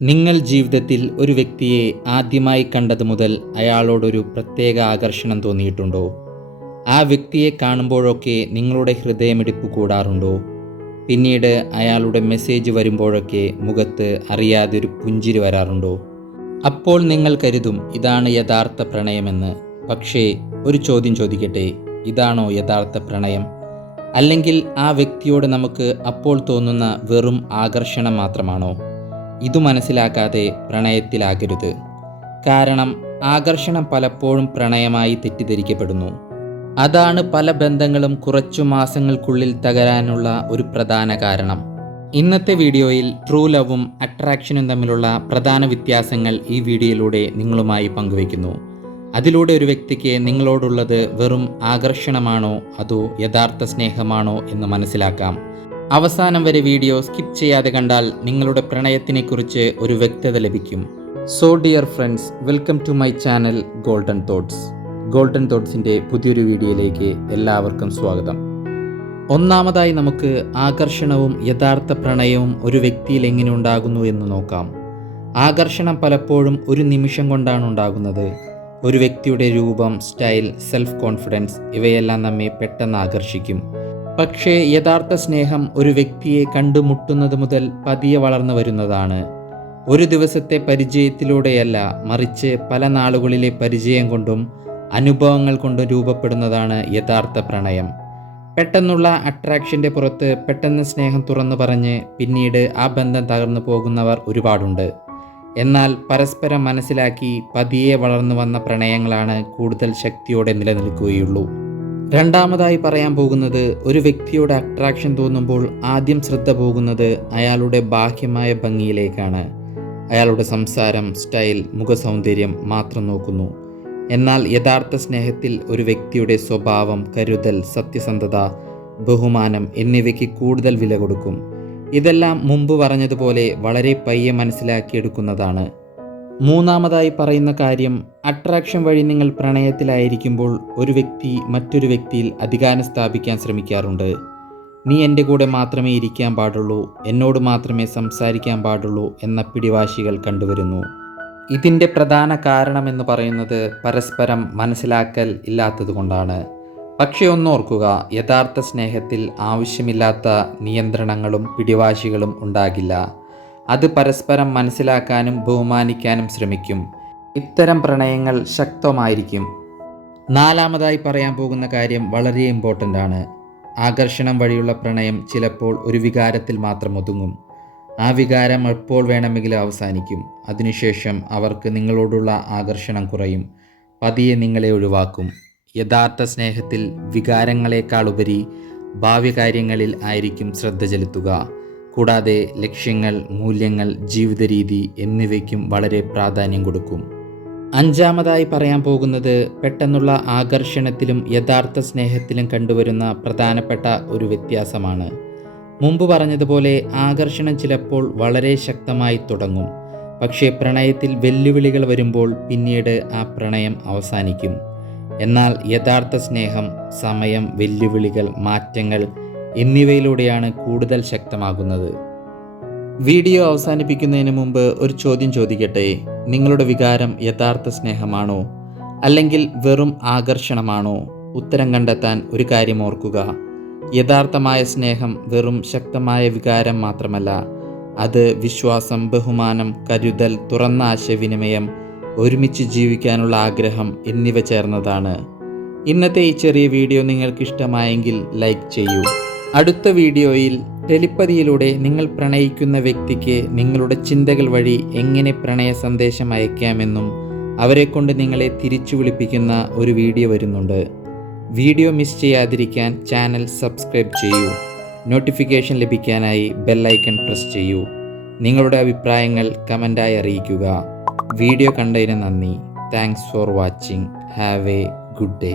നിങ്ങൾ ജീവിതത്തിൽ ഒരു വ്യക്തിയെ ആദ്യമായി കണ്ടത് മുതൽ അയാളോടൊരു പ്രത്യേക ആകർഷണം തോന്നിയിട്ടുണ്ടോ? ആ വ്യക്തിയെ കാണുമ്പോഴൊക്കെ നിങ്ങളുടെ ഹൃദയമിടിപ്പ് കൂടാറുണ്ടോ? പിന്നീട് അയാളുടെ മെസ്സേജ് വരുമ്പോഴൊക്കെ മുഖത്ത് അറിയാതെ ഒരു പുഞ്ചിരി വരാറുണ്ടോ? അപ്പോൾ നിങ്ങൾ കരുതും ഇതാണ് യഥാർത്ഥ പ്രണയമെന്ന്. പക്ഷേ ഒരു ചോദ്യം ചോദിക്കട്ടെ, ഇതാണോ യഥാർത്ഥ പ്രണയം? അല്ലെങ്കിൽ ആ വ്യക്തിയോട് നമുക്ക് അപ്പോൾ തോന്നുന്ന വെറും ആകർഷണം മാത്രമാണോ? ഇതു മനസ്സിലാക്കാതെ പ്രണയത്തിലാകരുത്. കാരണം ആകർഷണം പലപ്പോഴും പ്രണയമായി തെറ്റിദ്ധരിക്കപ്പെടുന്നു. അതാണ് പല ബന്ധങ്ങളും കുറച്ചു മാസങ്ങൾക്കുള്ളിൽ തകരാനുള്ള ഒരു പ്രധാന കാരണം. ഇന്നത്തെ വീഡിയോയിൽ ട്രൂ ലവും അട്രാക്ഷനും തമ്മിലുള്ള പ്രധാന വ്യത്യാസങ്ങൾ ഈ വീഡിയോയിലൂടെ നിങ്ങളുമായി പങ്കുവയ്ക്കുന്നു. അതിലൂടെ ഒരു വ്യക്തിക്ക് നിങ്ങളോടുള്ളത് വെറും ആകർഷണമാണോ അതോ യഥാർത്ഥ സ്നേഹമാണോ എന്ന് മനസ്സിലാക്കാം. അവസാനം വരെ വീഡിയോ സ്കിപ്പ് ചെയ്യാതെ കണ്ടാൽ നിങ്ങളുടെ പ്രണയത്തിനെക്കുറിച്ച് ഒരു വ്യക്തത ലഭിക്കും. So dear friends, welcome to my channel golden thoughts. Golden തോട്ട്സിൻ്റെ പുതിയൊരു വീഡിയോയിലേക്ക് എല്ലാവർക്കും സ്വാഗതം. ഒന്നാമതായി നമുക്ക് ആകർഷണവും യഥാർത്ഥ പ്രണയവും ഒരു വ്യക്തിയിൽ എങ്ങനെ ഉണ്ടാകുന്നു എന്ന് നോക്കാം. ആകർഷണം പലപ്പോഴും ഒരു നിമിഷം കൊണ്ടാണ് ഉണ്ടാകുന്നത്. ഒരു വ്യക്തിയുടെ രൂപം, സ്റ്റൈൽ, സെൽഫ് കോൺഫിഡൻസ് ഇവയെല്ലാം നമ്മെ പെട്ടെന്ന് ആകർഷിക്കും. പക്ഷേ യഥാർത്ഥ സ്നേഹം ഒരു വ്യക്തിയെ കണ്ടുമുട്ടുന്നത് മുതൽ പതിയെ വളർന്നു വരുന്നതാണ്. ഒരു ദിവസത്തെ പരിചയത്തിലൂടെയല്ല, മറിച്ച് പല നാളുകളിലെ പരിചയം കൊണ്ടും അനുഭവങ്ങൾ കൊണ്ടും രൂപപ്പെടുന്നതാണ് യഥാർത്ഥ പ്രണയം. പെട്ടെന്നുള്ള അട്രാക്ഷൻ്റെ പുറത്ത് പെട്ടെന്ന് സ്നേഹം തുറന്നു പറഞ്ഞ് പിന്നീട് ആ ബന്ധം തകർന്നു പോകുന്നവർ ഒരുപാടുണ്ട്. എന്നാൽ പരസ്പരം മനസ്സിലാക്കി പതിയെ വളർന്നു വന്ന പ്രണയങ്ങളാണ് കൂടുതൽ ശക്തിയോടെ നിലനിൽക്കുകയുള്ളൂ. രണ്ടാമതായി പറയാൻ പോകുന്നത്, ഒരു വ്യക്തിയോട് അട്രാക്ഷൻ തോന്നുമ്പോൾ ആദ്യം ശ്രദ്ധ പോകുന്നത് അയാളുടെ ബാഹ്യമായ ഭംഗിയിലേക്കാണ്. അയാളുടെ സംസാരം, സ്റ്റൈൽ, മുഖസൗന്ദര്യം മാത്രം നോക്കുന്നു. എന്നാൽ യഥാർത്ഥ സ്നേഹത്തിൽ ഒരു വ്യക്തിയുടെ സ്വഭാവം, കരുതൽ, സത്യസന്ധത, ബഹുമാനം എന്നിവയ്ക്ക് കൂടുതൽ വില കൊടുക്കും. ഇതെല്ലാം മുമ്പ് പറഞ്ഞതുപോലെ വളരെ പയ്യെ മനസ്സിലാക്കിയെടുക്കുന്നതാണ്. മൂന്നാമതായി പറയുന്ന കാര്യം, അട്രാക്ഷൻ വഴി നിങ്ങൾ പ്രണയത്തിലായിരിക്കുമ്പോൾ ഒരു വ്യക്തി മറ്റൊരു വ്യക്തിയിൽ അധികാരം സ്ഥാപിക്കാൻ ശ്രമിക്കാറുണ്ട്. നീ എൻ്റെ കൂടെ മാത്രമേ ഇരിക്കാൻ പാടുള്ളൂ, എന്നോട് മാത്രമേ സംസാരിക്കാൻ പാടുള്ളൂ എന്ന പിടിവാശികൾ കണ്ടുവരുന്നു. ഇതിൻ്റെ പ്രധാന കാരണമെന്ന് പറയുന്നത് പരസ്പരം മനസ്സിലാക്കൽ ഇല്ലാത്തതുകൊണ്ടാണ്. പക്ഷേ ഒന്നോർക്കുക, യഥാർത്ഥ സ്നേഹത്തിൽ ആവശ്യമില്ലാത്ത നിയന്ത്രണങ്ങളും പിടിവാശികളും ഉണ്ടാകില്ല. അത് പരസ്പരം മനസ്സിലാക്കാനും ബഹുമാനിക്കാനും ശ്രമിക്കും. ഇത്തരം പ്രണയങ്ങൾ ശക്തമായിരിക്കും. നാലാമതായി പറയാൻ പോകുന്ന കാര്യം വളരെ ഇമ്പോർട്ടൻ്റ് ആണ്. ആകർഷണം വഴിയുള്ള പ്രണയം ചിലപ്പോൾ ഒരു വികാരത്തിൽ മാത്രം ഒതുങ്ങും. ആ വികാരം എപ്പോൾ വേണമെങ്കിലും അവസാനിക്കും. അതിനുശേഷം അവർക്ക് നിങ്ങളോടുള്ള ആകർഷണം കുറയും, പതിയെ നിങ്ങളെ ഒഴിവാക്കും. യഥാർത്ഥ സ്നേഹത്തിൽ വികാരങ്ങളെക്കാൾ ഉപരി ഭാവി കാര്യങ്ങളിൽ ആയിരിക്കും ശ്രദ്ധ ചെലുത്തുക. കൂടാതെ ലക്ഷ്യങ്ങൾ, മൂല്യങ്ങൾ, ജീവിത രീതി എന്നിവയ്ക്കും വളരെ പ്രാധാന്യം കൊടുക്കും. അഞ്ചാമതായി പറയാൻ പോകുന്നത്, പെട്ടെന്നുള്ള ആകർഷണത്തിലും യഥാർത്ഥ സ്നേഹത്തിലും കണ്ടുവരുന്ന പ്രധാനപ്പെട്ട ഒരു വ്യത്യാസമാണ്. മുമ്പ് പറഞ്ഞതുപോലെ ആകർഷണം ചിലപ്പോൾ വളരെ ശക്തമായി തുടങ്ങും. പക്ഷേ പ്രണയത്തിൽ വെല്ലുവിളികൾ വരുമ്പോൾ പിന്നീട് ആ പ്രണയം അവസാനിക്കും. എന്നാൽ യഥാർത്ഥ സ്നേഹം സമയം, വെല്ലുവിളികൾ, മാറ്റങ്ങൾ എന്നിവയിലൂടെയാണ് കൂടുതൽ ശക്തമാകുന്നത്. വീഡിയോ അവസാനിപ്പിക്കുന്നതിന് മുമ്പ് ഒരു ചോദ്യം ചോദിക്കട്ടെ, നിങ്ങളുടെ വികാരം യഥാർത്ഥ സ്നേഹമാണോ അല്ലെങ്കിൽ വെറും ആകർഷണമാണോ? ഉത്തരം കണ്ടെത്താൻ ഒരു കാര്യം ഓർക്കുക, യഥാർത്ഥമായ സ്നേഹം വെറും ശക്തമായ വികാരം മാത്രമല്ല, അത് വിശ്വാസം, ബഹുമാനം, കരുതൽ, തുറന്ന ആശയവിനിമയം, ഒരുമിച്ച് ജീവിക്കാനുള്ള ആഗ്രഹം എന്നിവ ചേർന്നതാണ്. ഇന്നത്തെ ഈ ചെറിയ വീഡിയോ നിങ്ങൾക്ക് ഇഷ്ടമായെങ്കിൽ ലൈക്ക് ചെയ്യൂ. അടുത്ത വീഡിയോയിൽ ടെലിപ്പതിയിലൂടെ നിങ്ങൾ പ്രണയിക്കുന്ന വ്യക്തിക്ക് നിങ്ങളുടെ ചിന്തകൾ വഴി എങ്ങനെ പ്രണയ സന്ദേശം അയക്കാമെന്നും അവരെക്കൊണ്ട് നിങ്ങളെ തിരിച്ചു വിളിപ്പിക്കുന്ന ഒരു വീഡിയോ വരുന്നുണ്ട്. വീഡിയോ മിസ് ചെയ്യാതിരിക്കാൻ ചാനൽ സബ്സ്ക്രൈബ് ചെയ്യൂ. നോട്ടിഫിക്കേഷൻ ലഭിക്കാനായി ബെല്ലൈക്കൺ പ്രസ് ചെയ്യൂ. നിങ്ങളുടെ അഭിപ്രായങ്ങൾ കമൻ്റായി അറിയിക്കുക. വീഡിയോ കണ്ടതിന് നന്ദി. Thanks for watching. Have A good day.